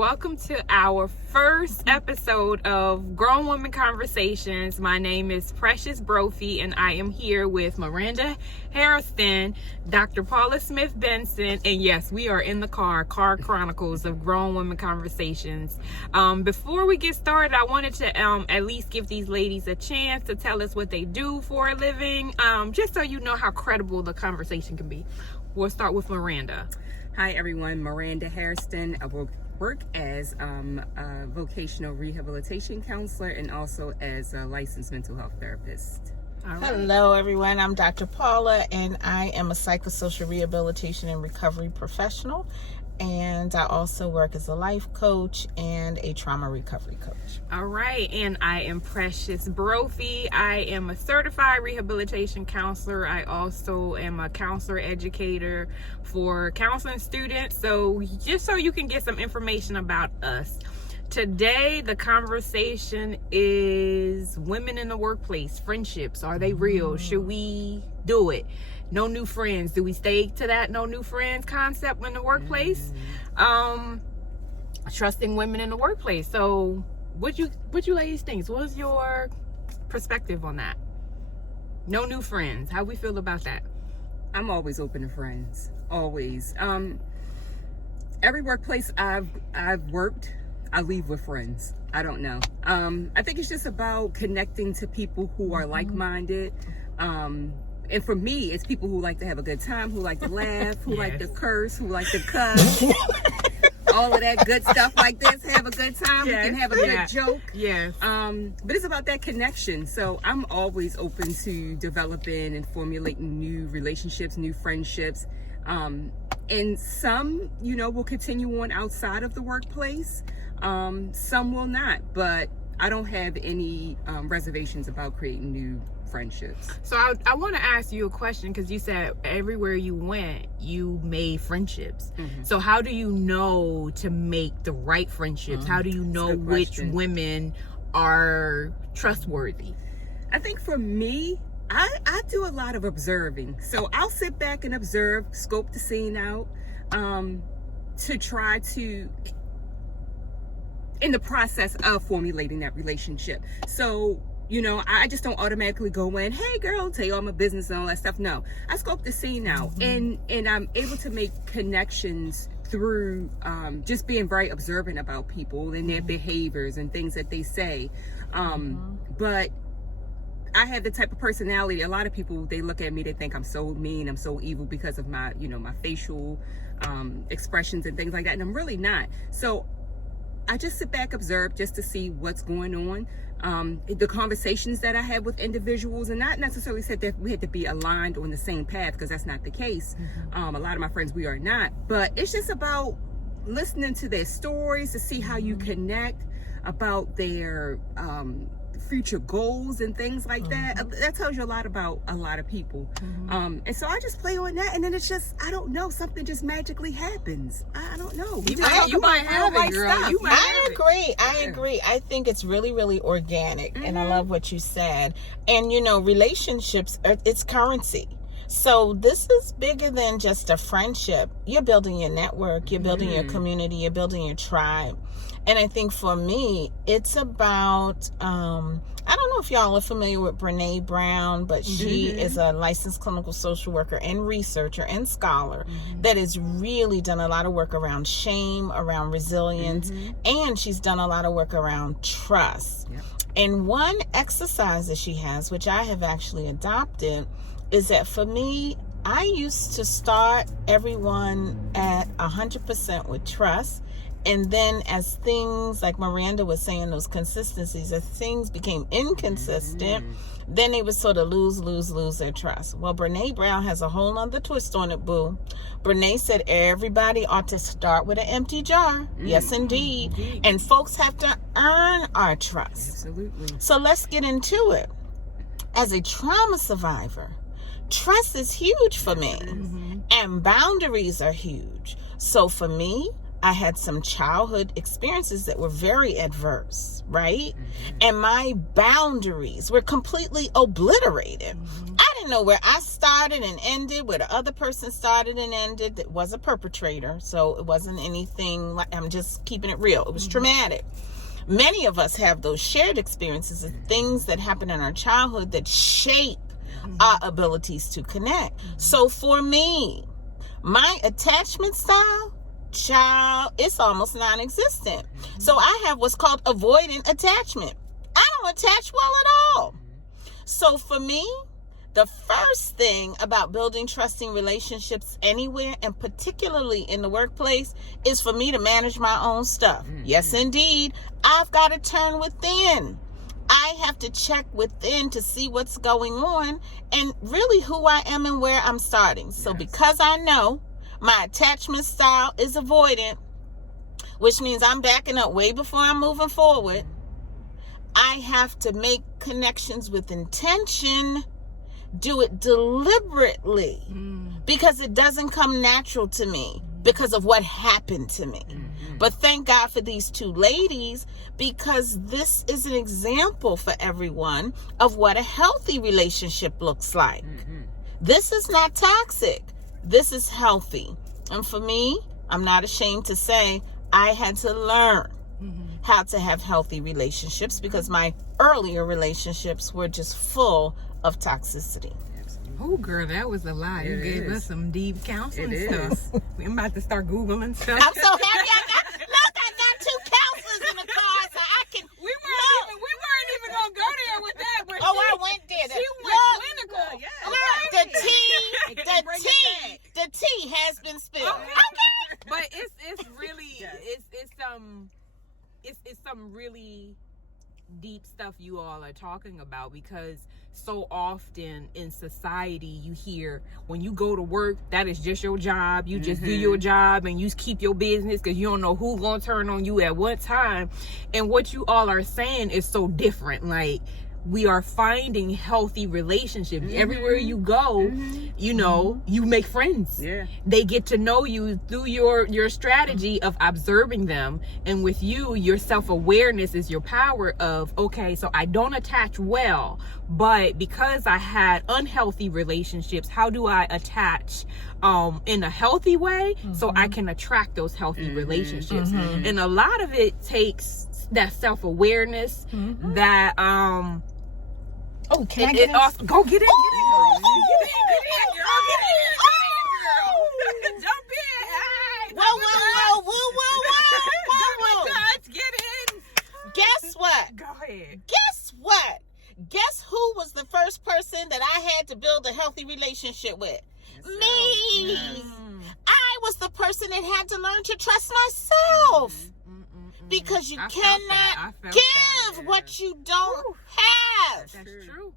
welcome to our first episode of Grown Women Conversations. My name is Precious Brophy, and I am here with Miranda Harrison, Dr. Paula Smith Benson, and yes, we are in the car chronicles of Grown Women Conversations. Before we get started, I wanted to at least give these ladies a chance to tell us what they do for a living, just so you know how credible the conversation can be. We'll start with Miranda. Hi everyone, Miranda Harrison. I work as a vocational rehabilitation counselor and also as a licensed mental health therapist. All right. Hello everyone, I'm Dr. Paula and I am a psychosocial rehabilitation and recovery professional, and I also work as a life coach and a trauma recovery coach. All right, and I am Precious Brophy. I am a certified rehabilitation counselor. I also am a counselor educator for counseling students. So just so you can get some information about us. Today, the conversation is women in the workplace, friendships. Are they real? Should we do it? No new friends. Do we stay to that no new friends concept in the workplace? Trusting women in the workplace. So what you ladies think? What's your perspective on that? No new friends. How we feel about that? I'm always open to friends. Always. Every workplace I've worked, I leave with friends. I don't know. I think it's just about connecting to people who are like-minded. And for me, it's people who like to have a good time, who like to laugh, who like to curse, who like to cuss. All of that good stuff like this. Have a good time. We can have a good joke. Yes. But it's about that connection. So I'm always open to developing and formulating new relationships, new friendships. And some, will continue on outside of the workplace. Some will not. But I don't have any reservations about creating new friendships. So I want to ask you a question, because you said everywhere you went you made friendships. So how do you know to make the right friendships? How do you know which women are trustworthy? I think for me, I do a lot of observing. So I'll sit back and observe, scope the scene out, to try to, in the process of formulating that relationship. So I just don't automatically go in, hey girl, tell you all my business and all that stuff. No, I scope the scene out, and I'm able to make connections through just being very observant about people and their behaviors and things that they say. But I have the type of personality, a lot of people, they look at me, they think I'm so mean, I'm so evil because of my, my facial expressions and things like that. And I'm really not. So I just sit back, observe just to see what's going on. The conversations that I have with individuals, and not necessarily said that we had to be aligned on the same path, because that's not the case. A lot of my friends, we are not. But it's just about listening to their stories to see how you connect, about their future goals and things like that. That tells you a lot about a lot of people. And so I just play on that, and then it's just, I don't know, something just magically happens. I don't know. You might have it, girl. I agree. I think it's really, really organic, and I love what you said. And relationships, it's currency. So this is bigger than just a friendship. You're building your network, you're building your community, you're building your tribe. And I think for me, it's about, I don't know if y'all are familiar with Brene Brown, but she is a licensed clinical social worker and researcher and scholar that has really done a lot of work around shame, around resilience, and she's done a lot of work around trust. And one exercise that she has, which I have actually adopted, is that for me, I used to start everyone at 100% with trust. And then as things, like Miranda was saying, those consistencies, as things became inconsistent, then they would sort of lose their trust. Well, Brene Brown has a whole nother twist on it, boo. Brene said everybody ought to start with an empty jar. Yes, indeed. And folks have to earn our trust. Absolutely. So let's get into it. As a trauma survivor, trust is huge for me. And boundaries are huge. So for me, I had some childhood experiences that were very adverse, right? And my boundaries were completely obliterated. I didn't know where I started and ended, where the other person started and ended. That was a perpetrator, so it wasn't anything like, I'm just keeping it real. It was traumatic. Many of us have those shared experiences of things that happen in our childhood that shape our abilities to connect. So for me, my attachment style, child, it's almost non-existent. So I have what's called avoidant attachment. I don't attach well at all. So for me, the first thing about building trusting relationships anywhere, and particularly in the workplace, is for me to manage my own stuff. Yes, indeed. I've got to turn within. I have to check within to see what's going on and really who I am and where I'm starting. So because I know my attachment style is avoidant, which means I'm backing up way before I'm moving forward, I have to make connections with intention, do it deliberately, because it doesn't come natural to me because of what happened to me. But thank God for these two ladies, because this is an example for everyone of what a healthy relationship looks like. This is not toxic. This is healthy. And for me, I'm not ashamed to say I had to learn how to have healthy relationships, because my earlier relationships were just full of toxicity. Oh, girl, that was a lot. You gave us some deep counseling stuff. I'm about to start Googling stuff. I'm so happy I got two counselors in the car, so I can. We weren't even gonna go there with that. But I went there. She went clinical. The tea has been spilled. Okay. But it's really it's some really deep stuff you all are talking about, because so often in society you hear when you go to work, that is just your job. You just do your job and you keep your business, because you don't know who's gonna turn on you at what time. And what you all are saying is so different. Like, we are finding healthy relationships everywhere you go. You know, you make friends. They get to know you through your strategy of observing them. And with you, your self-awareness is your power of, okay, so I don't attach well, but because I had unhealthy relationships, how do I attach in a healthy way so I can attract those healthy relationships? And a lot of it takes that self-awareness, that oh, can I get also, go get in, girl. Jump in. Whoa. Get in. Guess what? Go ahead. Guess what? Guess who was the first person that I had to build a healthy relationship with? Me. I was the person that had to learn to trust myself. Because you cannot give what you don't have. That's true.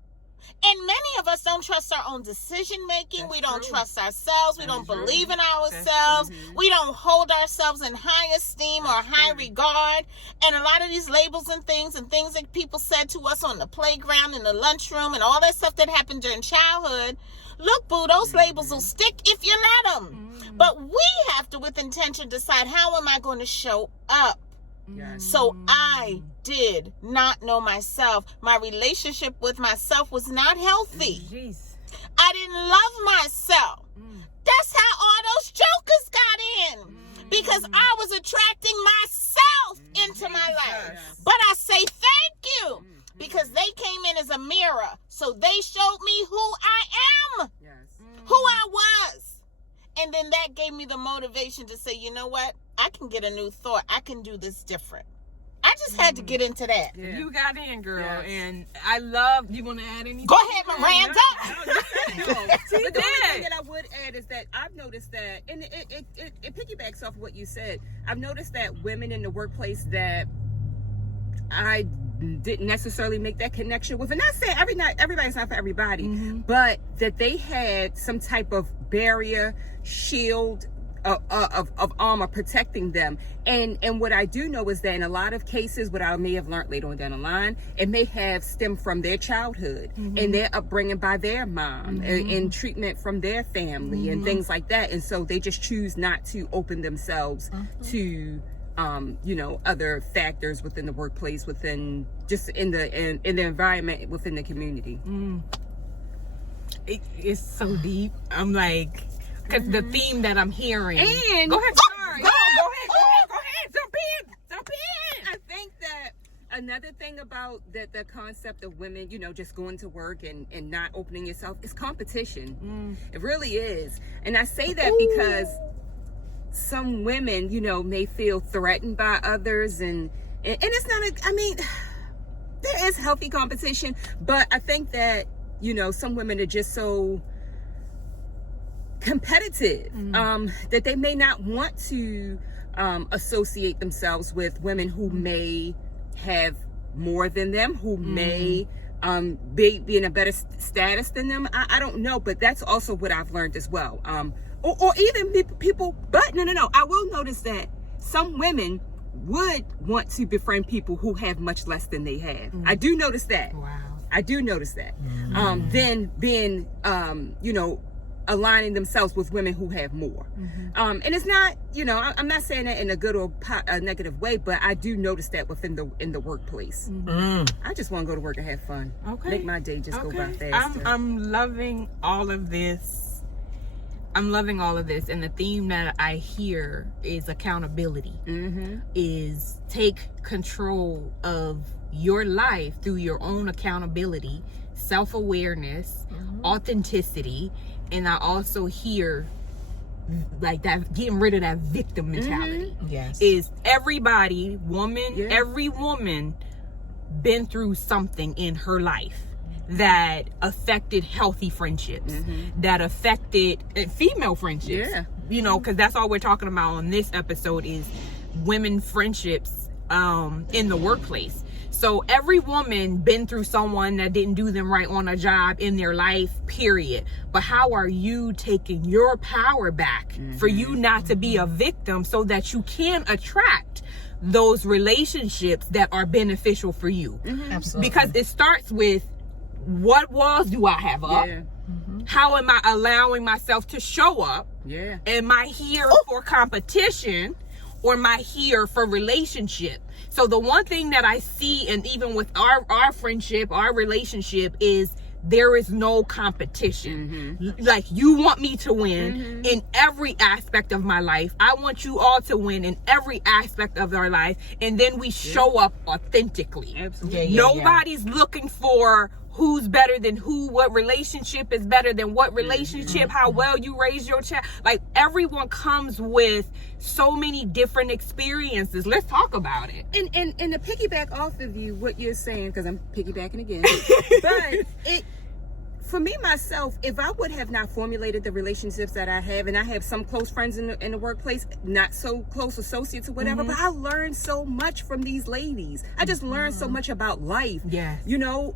And many of us don't trust our own decision making. We don't trust ourselves. We don't believe in ourselves. We don't hold ourselves in high esteem or high regard. And a lot of these labels and things that people said to us on the playground, in the lunchroom, and all that stuff that happened during childhood. Look, boo, those labels will stick if you let them. But we have to, with intention, decide, how am I going to show up? So I did not know myself. My relationship with myself was not healthy. I didn't love myself. That's how all those jokers got in. Because I was attracting myself into my life. But I say thank you. Because they came in as a mirror. So they showed me who I am. Who I was. And then that gave me the motivation to say, you know what? I can get a new thought. I can do this different. I just had to get into that. You got in, girl. And I love, you want to add anything? Go ahead, Miranda. But the only thing that I would add is that I've noticed that, and it piggybacks off what you said. I've noticed that women in the workplace that I didn't necessarily make that connection with, and not saying everybody's not for everybody, but that they had some type of barrier, shield, of armor protecting them. And what I do know is that in a lot of cases, what I may have learned later on down the line, it may have stemmed from their childhood and their upbringing by their mom and treatment from their family and things like that. And so they just choose not to open themselves to other factors within the workplace, within just in the environment within the community. It's so deep. I'm like, because the theme that I'm hearing. And go ahead, sorry. Go ahead. Jump in. I think that another thing about the concept of women, just going to work and not opening yourself is competition. It really is. And I say that because some women, may feel threatened by others, and it's not there is healthy competition, but I think that, some women are just so competitive that they may not want to associate themselves with women who may have more than them, who may be in a better status than them. I don't know, but that's also what I've learned as well. Or even people, but no, I will notice that some women would want to befriend people who have much less than they have. I do notice that. Wow. I do notice that. Then being, aligning themselves with women who have more. And it's not, I'm not saying that in a good or a negative way, but I do notice that in the workplace. I just want to go to work and have fun. Okay. Make my day just go by faster. I'm loving all of this. And the theme that I hear is accountability. Is take control of your life through your own accountability, self-awareness, authenticity. And I also hear like that, getting rid of that victim mentality. Yes. Is every woman been through something in her life that affected healthy friendships, that affected female friendships. Because that's all we're talking about on this episode is women friendships in the workplace. So every woman been through someone that didn't do them right on a job in their life, period. But how are you taking your power back for you not to be a victim so that you can attract those relationships that are beneficial for you? Absolutely. Because it starts with, what walls do I have up? How am I allowing myself to show up? Am I here for competition, or am I here for relationship? So the one thing that I see, and even with our friendship, our relationship, is there is no competition. Like, you want me to win in every aspect of my life. I want you all to win in every aspect of our life. And then we show up authentically. Absolutely. Nobody's looking for who's better than who, what relationship is better than what relationship, how well you raise your child. Like, everyone comes with so many different experiences. Let's talk about it. And to piggyback off of you, what you're saying, because I'm piggybacking again, but for me, myself, if I would have not formulated the relationships that I have, and I have some close friends in the workplace, not so close associates or whatever, but I learned so much from these ladies. I just learned so much about life.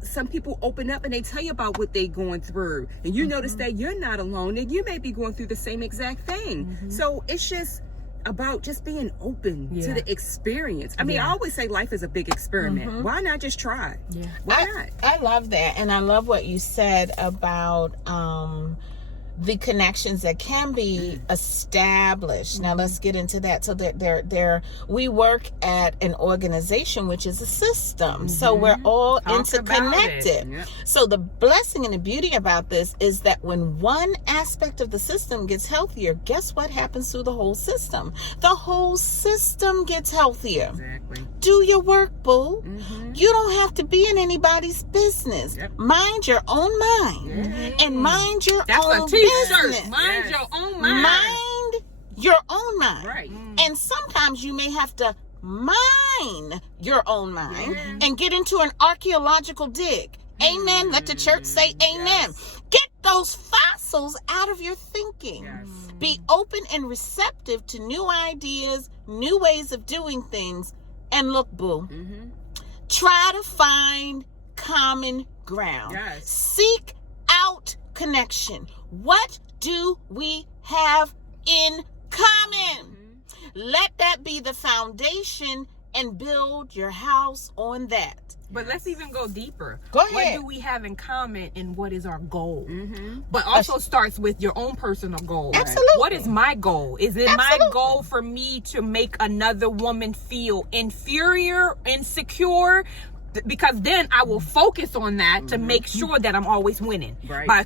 Some people open up and they tell you about what they're going through, and you notice that you're not alone, and you may be going through the same exact thing. So it's just about just being open to the experience. I mean, I always say life is a big experiment. Why not just try? Why not? I love that, and I love what you said about the connections that can be established. Now let's get into that. So that we work at an organization which is a system. So we're all interconnected. So the blessing and the beauty about this is that when one aspect of the system gets healthier, guess what happens to the whole system? The whole system gets healthier. Do your work, boo. You don't have to be in anybody's business. Mind your own mind and mind your own business. Mind your own mind. Mind your own mind. Right. And sometimes you may have to mine your own mind and get into an archaeological dig. Amen. Let the church say amen. Get those fossils out of your thinking. Be open and receptive to new ideas, new ways of doing things. And look, boo, try to find common ground. Seek out connection. What do we have in coming. Let that be the foundation and build your house on that. But let's even go deeper. Go ahead. What do we have in common and what is our goal? But also starts with your own personal goal. Absolutely. What is my goal? Is it my Absolutely. goal for me to make another woman feel inferior, insecure? Because then I will focus on that to make sure that I'm always winning. Right. By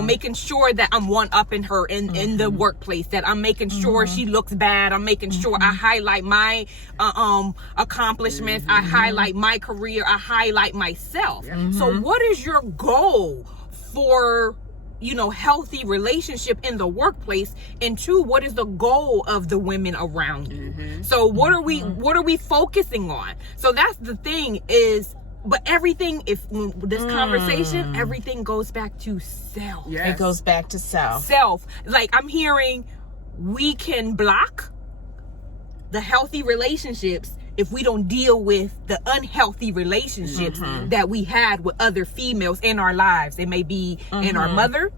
making sure that I'm one up in her in the workplace, that I'm making sure she looks bad. I'm making sure I highlight my accomplishments. I highlight my career. I highlight myself. So what is your goal for healthy relationship in the workplace? And two, what is the goal of the women around you? So what are we focusing on? So that's the thing is, but everything, this conversation, everything goes back to self. It goes back to self. Like I'm hearing, we can block the healthy relationships if we don't deal with the unhealthy relationships that we had with other females in our lives. It may be in our mother,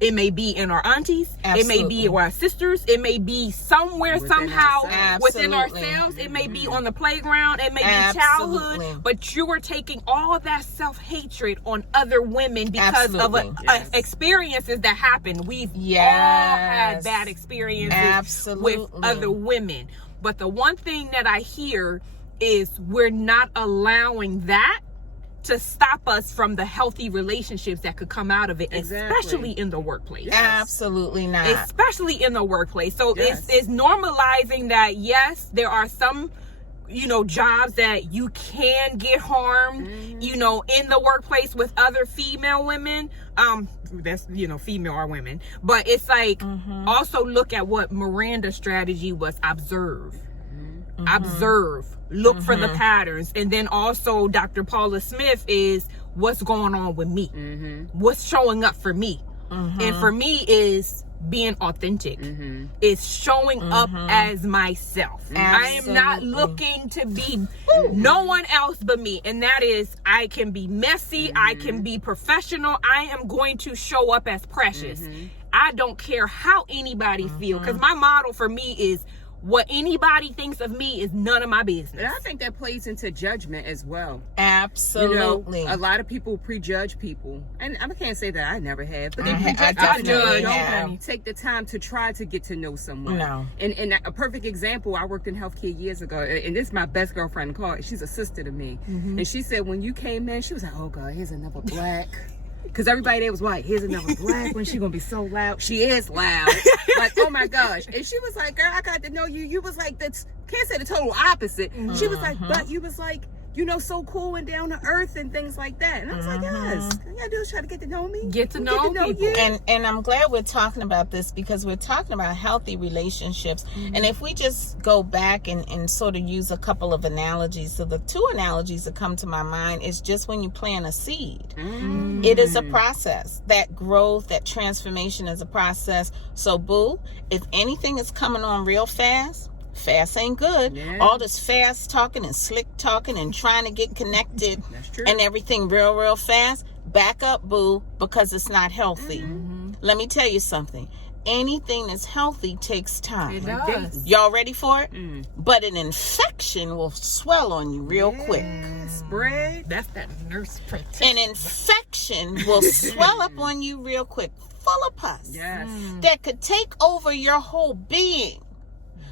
it may be in our aunties, it may be with our sisters, it may be somewhere, somehow within ourselves, it may be on the playground, it may be childhood, but you are taking all of that self-hatred on other women because of experiences that happened. We've all had bad experiences with other women. But the one thing that I hear is we're not allowing that to stop us from the healthy relationships that could come out of it, especially in the workplace. Absolutely not. Especially in the workplace. So it's normalizing that, yes, there are some jobs that you can get harmed, in the workplace with other female women. That's, female or women. But it's like, also look at what Miranda's strategy was. Observe. Observe. Look for the patterns. And then also Dr. Paula Smith is what's going on with me. What's showing up for me. And for me is being authentic. Is showing up as myself. I am not looking to be no one else but me. And that is, I can be messy. I can be professional. I am going to show up as Precious. I don't care how anybody feels. Because my model for me is, what anybody thinks of me is none of my business. And I think that plays into judgment as well. Absolutely. A lot of people prejudge people. And I can't say that I never have, but they I definitely have. take the time to try to get to know someone. No. And a perfect example, I worked in healthcare years ago, and this is my best girlfriend, Carl. She's a sister to me. And she said when you came in, she was like, oh God, here's another black. Because everybody there was white. Here's another black one. She gonna be so loud. She is loud. Like, oh my gosh. And she was like, girl, I got to know you. You was like, can't say the total opposite. She was like, but you was like, so cool and down to earth and things like that. And I was like, yes, all you gotta do is try to get to know me. Get to know people. You. And I'm glad we're talking about this, because we're talking about healthy relationships. And if we just go back and sort of use a couple of analogies. So the two analogies that come to my mind is just when you plant a seed. It is a process. That growth, that transformation is a process. So boo, if anything is coming on real fast ain't good. All this fast talking and slick talking and trying to get connected and everything real fast, back up, boo, because it's not healthy. Let me tell you something. Anything that's healthy takes time. It does. Y'all ready for it? But an infection will swell on you real quick. Spread. That's that nurse practitioner. An infection will swell up on you real quick, full of pus. That could take over your whole being.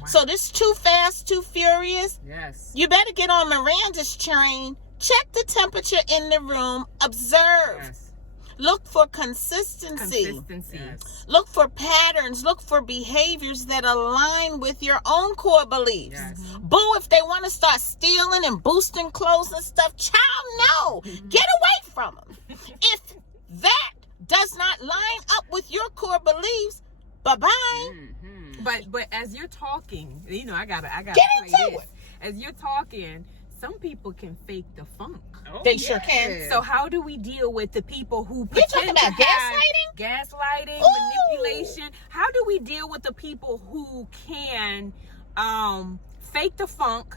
So this too fast, too furious. Yes. You better get on Miranda's train. Check the temperature in the room. Observe. Look for consistency. Look for patterns. Look for behaviors that align with your own core beliefs. Boo, if they want to start stealing and boosting clothes and stuff, child, no. Get away from them. If that does not line up with your core beliefs, bye-bye. But as you're talking, I gotta get play into this. As you're talking, some people can fake the funk. They sure can. So how do we deal with the people who You're talking about gaslighting, manipulation? How do we deal with the people who can fake the funk,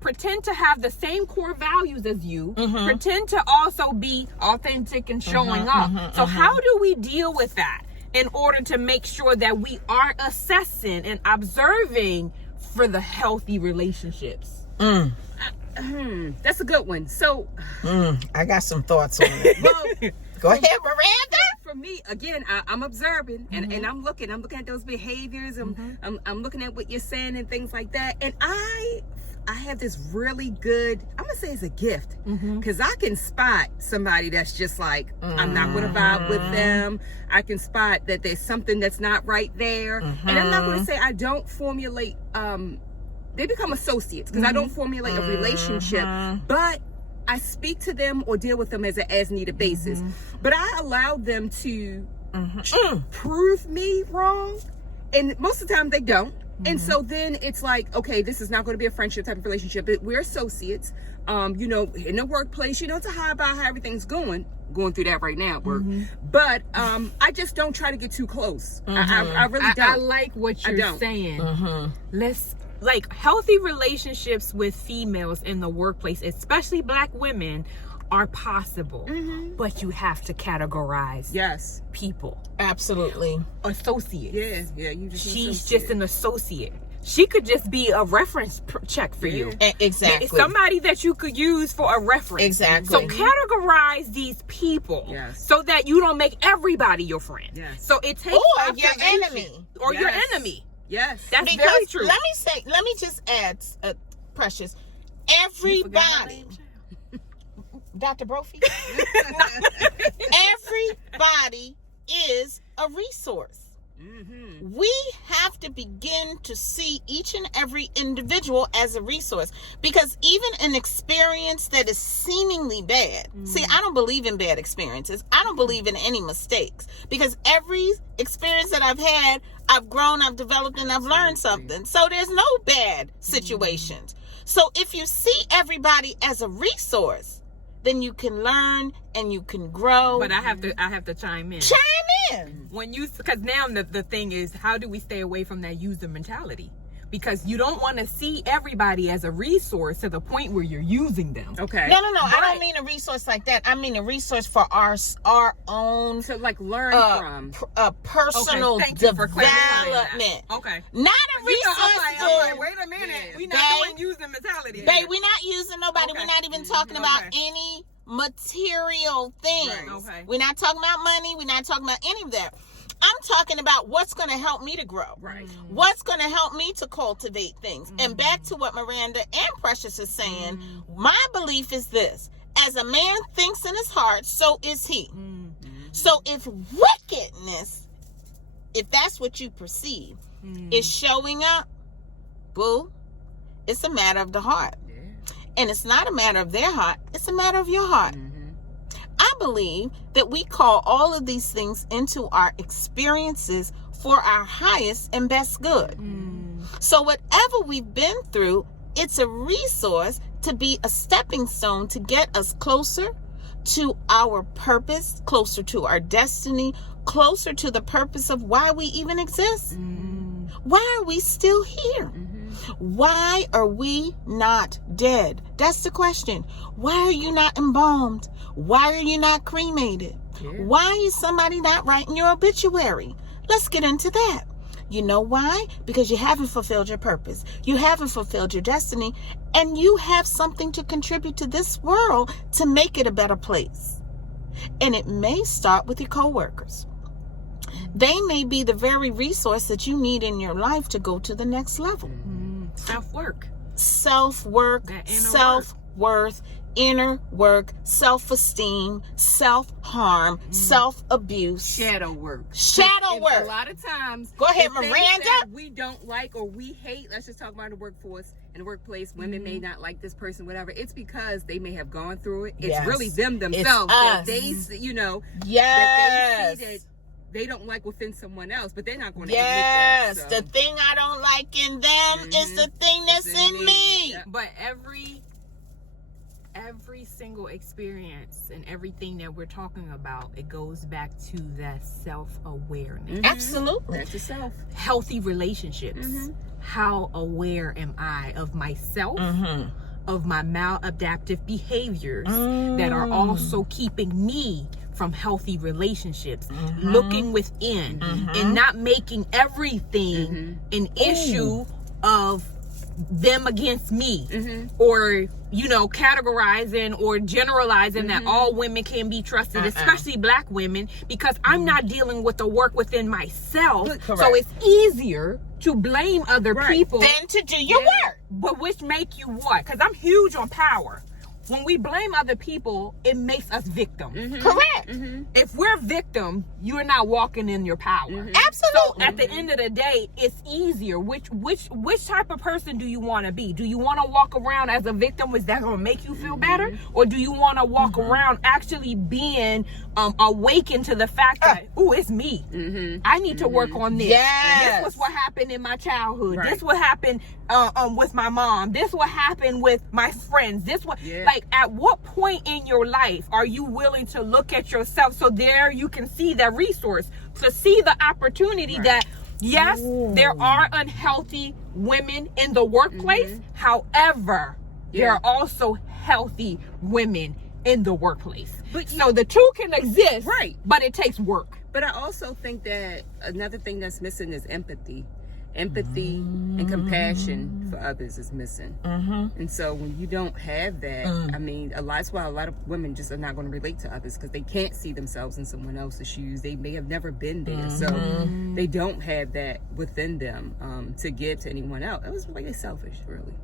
pretend to have the same core values as you, pretend to also be authentic and showing up? So how do we deal with that? in order to make sure that we are assessing and observing for the healthy relationships? That's a good one. So, I got some thoughts on it. well, Go ahead, Miranda. for me, again, I'm observing and I'm looking at those behaviors. I'm looking at what you're saying and things like that. And I have this really good, I'm gonna say it's a gift, because I can spot somebody that's just like, I'm not gonna vibe with them. I can spot that there's something that's not right there. And I'm not gonna say I don't formulate, they become associates, because I don't formulate a relationship, but I speak to them or deal with them as an as-needed basis. But I allow them to prove me wrong, and most of the time they don't. And so then it's like, okay, this is not going to be a friendship type of relationship. We're associates, you know, in the workplace, you know, it's a high about how everything's going through that right now at work. But I just don't try to get too close. I really don't. I like what you're saying. Let's, like, healthy relationships with females in the workplace, especially Black women, are possible, but you have to categorize people. Absolutely. Associates. Yeah, you just She's just an associate. She could just be a reference check for you. Exactly. Somebody that you could use for a reference. Exactly. So categorize these people so that you don't make everybybody your friend. So it takes or your enemy. Or your enemy. Yes. That's Because very true. let me just add, Precious, everybody, Dr. Brophy, everybody is a resource. We have to begin to see each and every individual as a resource, because even an experience that is seemingly bad, see, I don't believe in bad experiences. I don't believe in any mistakes, because every experience that I've had, I've grown, I've developed, and I've learned something. So there's no bad situations. So if you see everybody as a resource, then you can learn and you can grow. But I have to chime in. Chime in. Because now the thing is, how do we stay away from that user mentality? Because you don't want to see everybody as a resource to the point where you're using them. Okay. No. I don't mean a resource like that. I mean a resource for our own, to like learn from personal development. Okay. Not a resource for. Wait a minute. We're not doing user mentality. Babe, we're not using nobody. We're not even talking about any material things. Okay. We're not talking about money. We're not talking about any of that. I'm talking about what's going to help me to grow. Right. What's going to help me to cultivate things. And back to what Miranda and Precious is saying, my belief is this: as a man thinks in his heart, so is he. So if wickedness, if that's what you perceive, is showing up, boo, it's a matter of the heart. And it's not a matter of their heart, it's a matter of your heart. I believe that we call all of these things into our experiences for our highest and best good. So whatever we've been through, it's a resource to be a stepping stone to get us closer to our purpose, closer to our destiny, closer to the purpose of why we even exist. Why are we still here? Why are we not dead? That's the question. Why are you not embalmed? Why are you not cremated? Why is somebody not writing your obituary? Let's get into that. You know why? Because you haven't fulfilled your purpose. You haven't fulfilled your destiny. And you have something to contribute to this world to make it a better place. And it may start with your coworkers. They may be the very resource that you need in your life to go to the next level. Self-work. Self-work, self-worth, inner work, self-esteem, self-harm, self-abuse. Shadow work. Shadow work. A lot of times. Go ahead, the things Miranda. that we don't like or we hate, let's just talk about the workforce and the workplace. Women may not like this person, whatever. It's because they may have gone through it. It's really them themselves. That they, you know, that they see that they don't like within someone else, but they're not going to admit that. So. The thing I don't like in them is the thing that's in me. Yeah. But every single experience and everything that we're talking about, it goes back to that self-awareness. Absolutely. That's yourself. Healthy relationships. How aware am I of myself, of my maladaptive behaviors that are also keeping me from healthy relationships. Looking within and not making everything an issue of them against me, or categorizing or generalizing that all women can be trusted, especially black women, because I'm not dealing with the work within myself. So it's easier to blame other people than to do your work. But which make you what? Because I'm huge on power. When we blame other people, it makes us victims. Correct. If we're victim, you're not walking in your power. Absolutely. So at the end of the day, it's easier. Which type of person do you want to be? Do you want to walk around as a victim? Is that going to make you feel better? Or do you want to walk around actually being awakened to the fact that, it's me. I need to work on this. Yes. This was what happened in my childhood. Right. This what happened with my mom. This what happened with my friends. This what like, at what point in your life are you willing to look at yourself so there you can see that resource, to see the opportunity that yes, there are unhealthy women in the workplace. However, there are also healthy women in the workplace. So the two can exist, but it takes work. But I also think that another thing that's missing is empathy. Empathy and compassion for others is missing. And so when you don't have that, I mean, that's why a lot of women just are not going to relate to others, because they can't see themselves in someone else's shoes. They may have never been there. So they don't have that within them to give to anyone else. It was really selfish, really.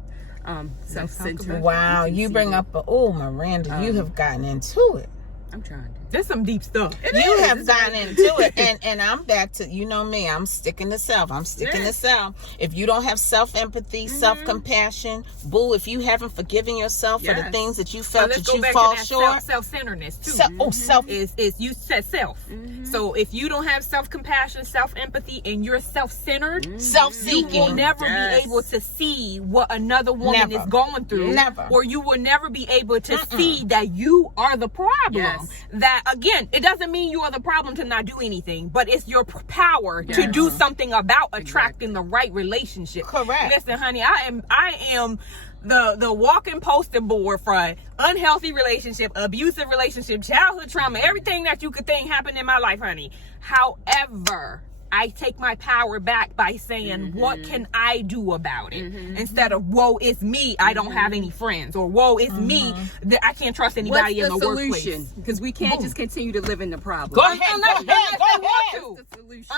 Self-centered. Wow, you bring up Miranda, you have gotten into it. I'm trying to. That's some deep stuff. You have gotten into it, and I'm back to, me, I'm sticking to self. To self. If you don't have self-empathy, self-compassion, if you haven't forgiven yourself for the things that you felt that you fall short. Self-centeredness too. Self is you said self. So if you don't have self-compassion, self-empathy, and you're self-centered, self-seeking, you will never be able to see what another woman is going through. Never. Or you will never be able to see that you are the problem. That, again, it doesn't mean you are the problem to not do anything, but it's your power to do something about attracting the right relationship. Correct. Listen, honey, I am the walking poster board for unhealthy relationship, abusive relationship, childhood trauma, everything that you could think happened in my life, honey. However, I take my power back by saying, what can I do about it? Instead of, woe, it's me, I don't have any friends. Or, woe, it's me, that I can't trust anybody in the workplace. Because we can't just continue to live in the problem. Go ahead, go ahead.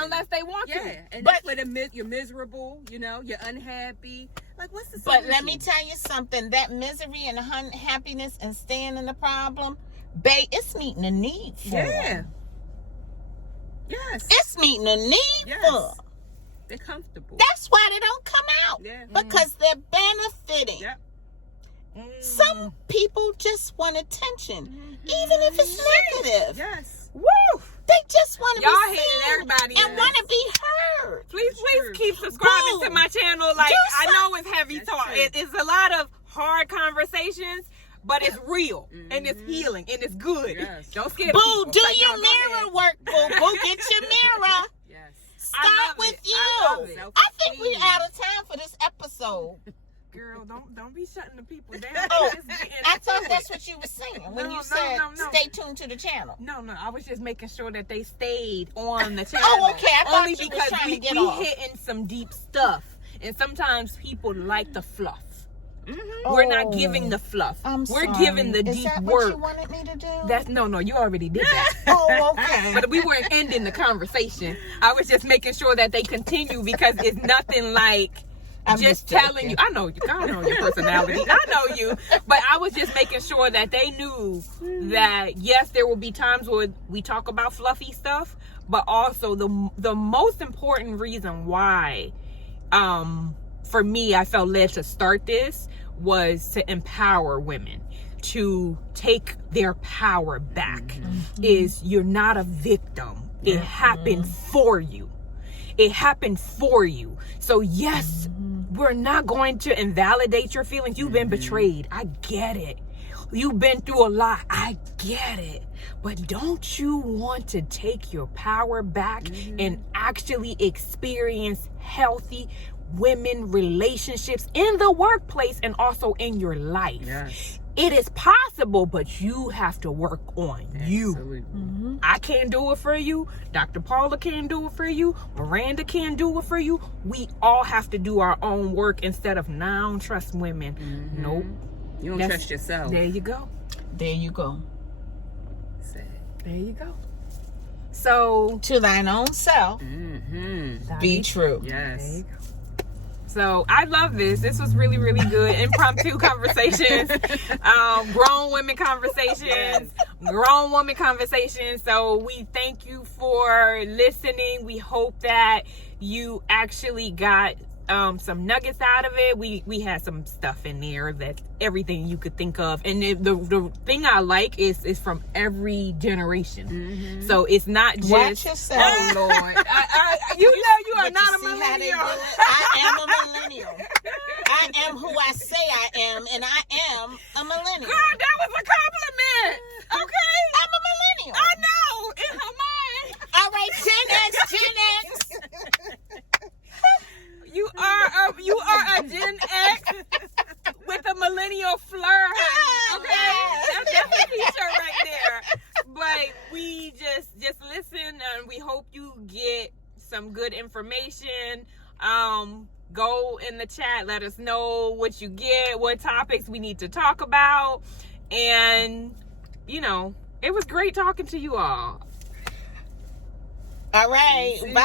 Unless they want to. And that's when you're miserable, you're unhappy. Like, what's the solution? But let me tell you something. That misery and unhappiness and staying in the problem, babe, it's meeting a need for them. Yes. It's meeting a need for. They're comfortable. That's why they don't come out. Because they're benefiting. Some people just want attention, even if it's negative. Yes. Woo! They just want to be seen everybody and want to be heard. Please keep subscribing to my channel. Like, I know it's heavy talk. It's a lot of hard conversations, but it's real and it's healing and it's good. Don't scare Boo, people. do your mirror work, boo. Boo, get your mirror. Start with you. I think we're out of time for this episode. Girl, don't be shutting the people down. I thought that's what you were saying when you said stay tuned to the channel. No, I was just making sure that they stayed on the channel. Oh, okay. I thought only you because were trying we to get off. hitting some deep stuff, and sometimes people like the fluff. We're not giving the fluff. We're giving the deep work. Is that what you wanted me to do? That's no, you already did that. Oh, okay. But we weren't ending the conversation. I was just making sure that they continue, because it's nothing like just telling you. I know your personality. I know you. But I was just making sure that they knew that, yes, there will be times where we talk about fluffy stuff, but also the most important reason why, for me, I felt led to start this was to empower women to take their power back. Is you're not a victim. It happened for you. It happened for you. So yes, we're not going to invalidate your feelings. You've been betrayed. I get it. You've been through a lot. I get it. But don't you want to take your power back and actually experience healthy women relationships in the workplace and also in your life? It is possible, but you have to work on you. Absolutely. I can't do it for you. Dr. Paula can't do it for you. Miranda can't do it for you. We all have to do our own work instead of, nah, I don't trust women. Nope. You don't trust yourself. There you go. There you go. Sad. There you go. So, To thine own self, be true. Yes. there you go. So I love this. This was really, really good. Impromptu conversations, grown women conversations, grown woman conversations. So we thank you for listening. We hope that you actually got some nuggets out of it. We had some stuff in there that everything you could think of, and the thing I like is from every generation. So it's not just Watch yourself. Oh Lord, you know you are But not you a see how they do millennial. it? I am a millennial. I am who I say I am, and I am a millennial. Girl, that was a compliment. Okay, I'm a millennial. I know in her mind. All right, Gen X. You are a Gen X with a millennial flair, honey. Okay, that's a t-shirt right there. But we just listen, and we hope you get some good information. Go in the chat, let us know what you get, what topics we need to talk about, and it was great talking to you all. All right, bye.